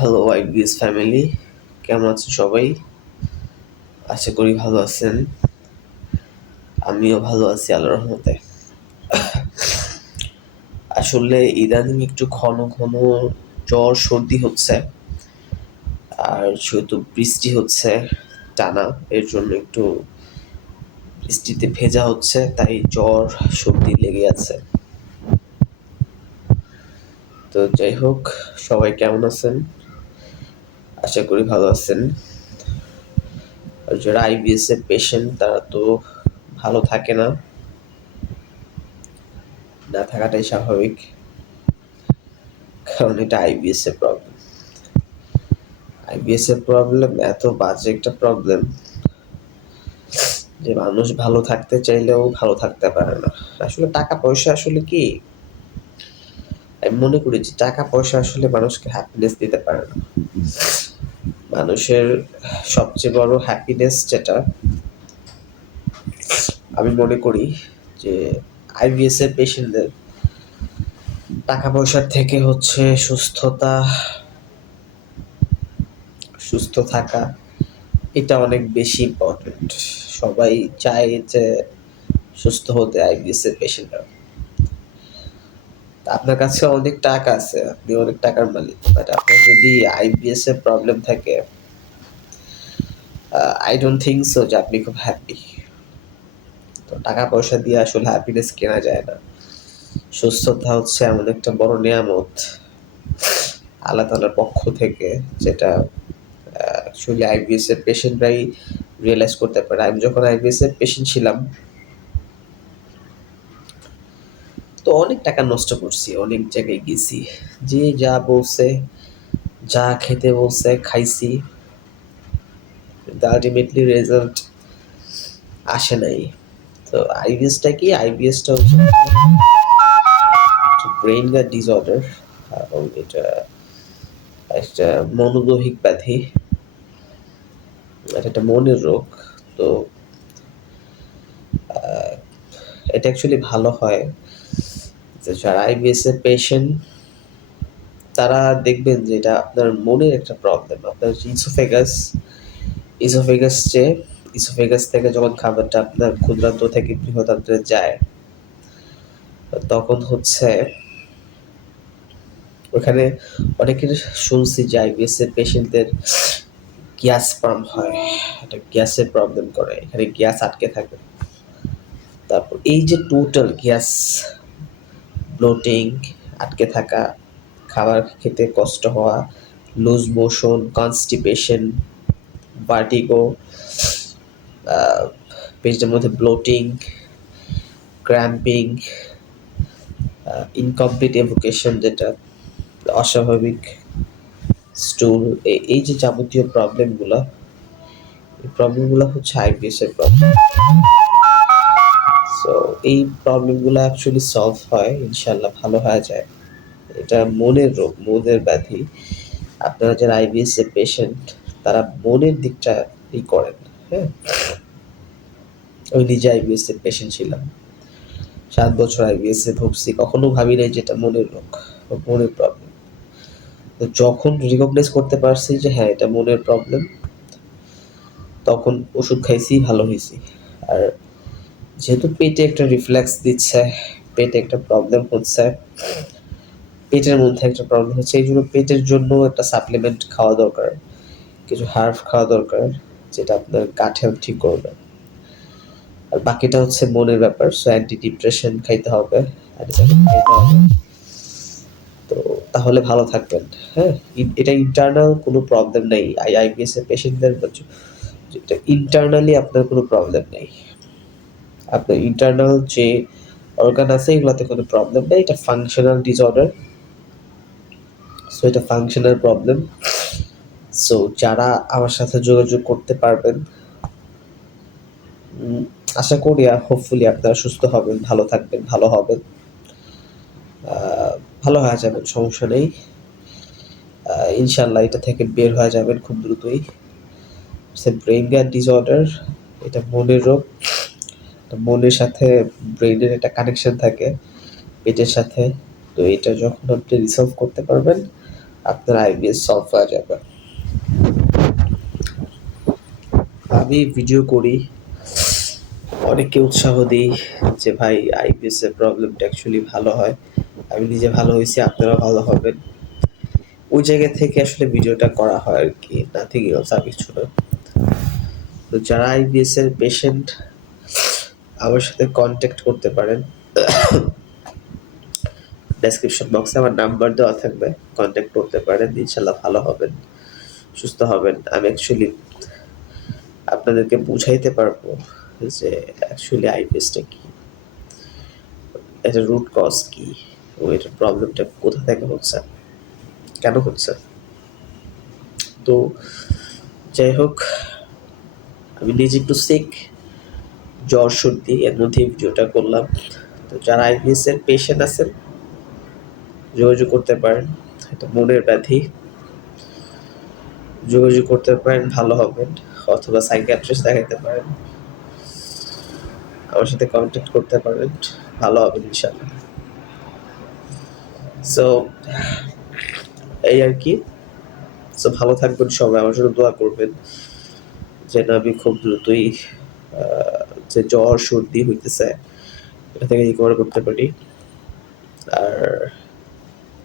Hello IBS family কেমন আছেন সবাই? আশা করি ভালো আছেন। আমিও ভালো আছি, আল্লাহর রহমতে। আসলে ইদানিং একটু ঘন ঘন জ্বর, সর্দি হচ্ছে। আর যেহেতু বৃষ্টি হচ্ছে, টানা, এর জন্য একটু বৃষ্টিতে ভেজা হচ্ছে, তাই জ্বর, সর্দি লেগে আছে। তো যাই হোক, সবাই কেমন আছেন? আশা করি ভালো আছেন। আর যারা আইবিএস এর পেশেন্ট তারা তো ভালো থাকে না। না থাকাটাই স্বাভাবিক, কারণ এটা আইবিএস এর প্রবলেম আইবিএস এর প্রবলেম এত বাজে একটা প্রবলেম যে মানুষ ভালো থাকতে চাইলেও ভালো থাকতে পারে না। আসলে টাকা পয়সা আসলে কি? আমি মনে করি যে টাকা পয়সা আসলে মানুষকে হ্যাপিনেস দিতে পারে না। মানুষের সবচেয়ে বড় হ্যাপিনেস যেটা, আমি মনে করি যে আইবিএস এর পেশেন্টদের টাকা পয়সার থেকে হচ্ছে সুস্থতা, সুস্থ থাকা, এটা অনেক বেশি ইম্পর্টেন্ট সবাই চায় যে সুস্থ হতে আইবিএস এর পেশেন্টরা আপনার কাছে অনেক টাকা আছে, আপনি অনেক টাকার মালিক বাট আপনার যদি আইবিএস এর প্রবলেম থাকে আই ডোন্ট থিঙ্ক সো যে আপনি খুব হ্যাপি তো টাকা পয়সা দিয়ে আসলে হ্যাপিনেস কেনা যায় না। সুস্থতা হচ্ছে এমন একটা বড় নিয়ামত আল্লাহ তালার পক্ষ থেকে, যেটা অ্যাকচুয়ালি আইবিএস এর পেশেন্টরাই রিয়েলাইজ করতে পারে। আমি যখন আইবিএস এর পেশেন্ট ছিলাম তো অনেক টাকা নষ্ট করছি, অনেক জায়গায় গেছি। যে যা বলছে, যা খেতে বলছে, খাইছি আলটিমেটলি রেজাল্ট আসে নাই। তো আইবিএসটা কি? আইবিএসটা হচ্ছে ব্রেইন গার ডিসঅর্ডার এবং এটা একটা মনোদৈহিক ব্যাধি, এটা একটা মনের রোগ। তো এটা অ্যাকচুয়ালি ভালো হয়। যে যারা আইবিএস এর পেশেন্ট তারা দেখবেন যে এটা আপনার মনের একটা প্রবলেম আপনার ইসোফেগাস ইসোফেগাস যে ইসোফেগাস থেকে যখন খাবারটা আপনার ক্ষুদ্রান্ত থেকে বৃহদান্ত্রে যায়, তখন হচ্ছে ওখানে অনেকের শুনছি যে আইবিএস এর পেশেন্টদের গ্যাস পাম্প হয়, একটা গ্যাসের প্রবলেম করে, এখানে গ্যাস আটকে থাকে। তারপর এই যে টোটাল গ্যাস ব্লোটিং, আটকে থাকা, খাবার খেতে কষ্ট হওয়া, লুজ মোশন, কনস্টিপেশন, ভার্টিগো পেজের মধ্যে ব্লোটিং, ক্র্যাম্পিং ইনকমপ্লিট এভোকেশন যেটা, অস্বাভাবিক স্টুল এই যে যাবতীয় প্রবলেমগুলো এই প্রবলেমগুলো হচ্ছে আইবিএস এর প্রবলেম সো এই প্রবলেমগুলো অ্যাকচুয়ালি সলভ হয় ইনশাল্লাহ ভালো হয়ে যায়। এটা মনের রোগ, মনের ব্যাধি। আপনারা যারা আইবিএস এর পেশেন্ট তারা মনের দিকটা ই করেন হ্যাঁ? আমি নিজে আইবিএস এর পেশেন্ট ছিলাম। সাত বছর আইবিএস এ ভুগছি, কখনো ভাবি নাই যেটা মনের রোগ, মনের প্রবলেম তো যখন রিকগনাইজ করতে পারছি যে হ্যাঁ এটা মনের প্রবলেম তখন ওষুধ খাইছি, ভালো হয়েছি আর যেহেতু পেটে একটা রিফ্লেক্স দিচ্ছে, পেটে একটা প্রবলেম হচ্ছে, পেটের মধ্যে একটা প্রবলেম হচ্ছে, এই জন্য পেটের জন্য একটা সাপ্লিমেন্ট খাওয়া দরকার, কিছু হার্ব খাওয়া দরকার, যেটা আপনার হেলথ ঠিক করবে। আর বাকিটা হচ্ছে মনের ব্যাপার সো অ্যান্টি ডিপ্রেশন খাইতে হবে। তো তাহলে ভালো থাকবেন হ্যাঁ? এটা ইন্টারনাল কোনো প্রবলেম নেই আই আইবিএস এর পেশেন্টদের ইন্টারনালি আপনার কোনো প্রবলেম নেই। আপনার ইন্টারনাল যে অর্গান আছে, এগুলোতে কোনো প্রবলেম নেই। এটা ফাংশনাল ডিসঅর্ডার সো এটা ফাংশনাল প্রবলেম সো যারা আমার সাথে যোগাযোগ করতে পারবেন আশা করি হোপফুলি আপনারা সুস্থ হবেন, ভালো থাকবেন, ভালো হবেন। ভালো হয়ে যাবেন, সমস্যা নেই। ইনশাল্লাহ এটা থেকে বের হয়ে যাবেন খুব দ্রুতই। সে ব্রেইন গ্যান ডিসঅর্ডার এটা মনের রোগ। মনের সাথে ব্রেনের একটা কানেকশন থাকে, পেটের সাথে। তো এটা যখন আপনি রিসলভ করতে পারবেন, আপনার আইবিএস সলভ হয়ে যাবে। আমি ভিডিও করি, অনেককে উৎসাহ দিই যে, ভাই আইবিএস এর প্রবলেমটা অ্যাকচুয়ালি ভালো হয়। আমি নিজে ভালো হয়েছি, আপনারাও ভালো হবেন। ওই জায়গা থেকে আসলে ভিডিওটা করা হয় আর কি নাথিং এলস আর কিছু না তো যারা আইবিএস এর পেশেন্ট আমার সাথে কন্ট্যাক্ট করতে পারেন। ডেসক্রিপশন বক্সে আমার নাম্বার দেওয়া থাকবে। কন্ট্যাক্ট করতে পারেন ইনশাল্লাহ ভালো হবেন, সুস্থ হবেন। আমি অ্যাকচুয়ালি আপনাদেরকে বুঝাইতে পারব যে অ্যাকচুয়ালি আইবিএসটা কি, এটার রুট কজ কি ও এটার প্রবলেমটা কোথা থেকে হচ্ছে, কেন হচ্ছে। তো যাই হোক, আমি নিজে একটু সিক জ্বর, সর্দি এর মধ্যে ভিডিওটা করলাম। তো যারা আইবিএস এর পেশেন্ট আছেন, যোগাযোগ করতে পারেন, এটা মনের ব্যাধি। যোগাযোগ করতে পারেন, ভালো হবেন, অথবা সাইকিয়াট্রিস্ট দেখাতে পারেন। আমার সাথে কন্ট্যাক্ট করতে পারেন, ভালো হবেন ইনশাল্লাহ সো এই আর কি। সো ভালো থাকবেন সবাই, আমার জন্য দোয়া করবেন, যেন আমি খুব দ্রুতই যে জ্বর, সর্দি হইতেছে, এটা থেকে রিকভার করতে পারি। আর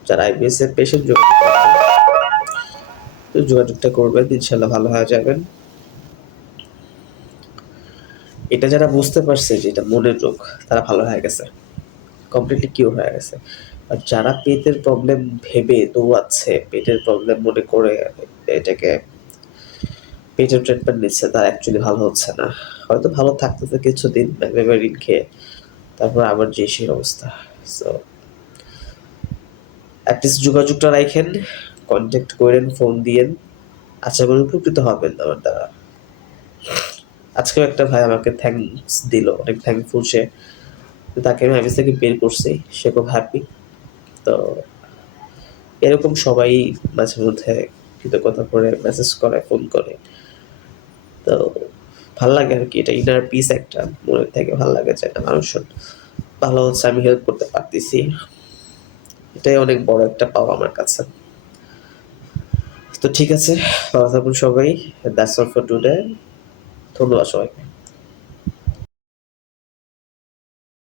যারা আইবিএস এর পেশেন্ট যোগাযোগ তো যোগাযোগটা করবেন ইনশাল্লাহ ভালো হয়ে যাবেন। এটা যারা বুঝতে পারছে যে এটা মনের রোগ, তারা ভালো হয়ে গেছে। কমপ্লিটলি কিউর হয়ে গেছে। আর যারা পেটের প্রবলেম ভেবে দৌড়াচ্ছে, পেটের প্রবলেম মনে করে এটাকে পেটের ট্রিটমেন্ট নিচ্ছে, তার অ্যাকচুয়ালি ভালো হচ্ছে না। হয়তো ভালো থাকতেছে কিছুদিন মেভারিন খেয়ে, তারপর আবার যে সেই অবস্থা। সো অ্যাটলিস্ট যোগাযোগটা রাখেন কন্ট্যাক্ট করেন ফোন দিয়েন। আশা করি উপকৃত হবেন আমার দ্বারা। আজকেও একটা ভাই আমাকে থ্যাংকস দিল, অনেক থ্যাঙ্কফুল সে। তাকে আমি অফিস থেকে বের করছি, সে খুব হ্যাপি তো, এরকম সবাই মাঝে মধ্যে কৃতজ্ঞতা করে মেসেজ করে ফোন করে। তো ভালো লাগে আর কি, এটা ইনার পিস একটা মনের থেকে ভালো লাগে যে একটা মানুষ ভালো হচ্ছে, আমি হেল্প করতে পারতেছি। এটাই অনেক বড় একটা পাওয়া আমার কাছে। তো ঠিক আছে, ভালো থাকুন সবাই দ্যাটস অল ফর টুডে ধন্যবাদ সবাইকে।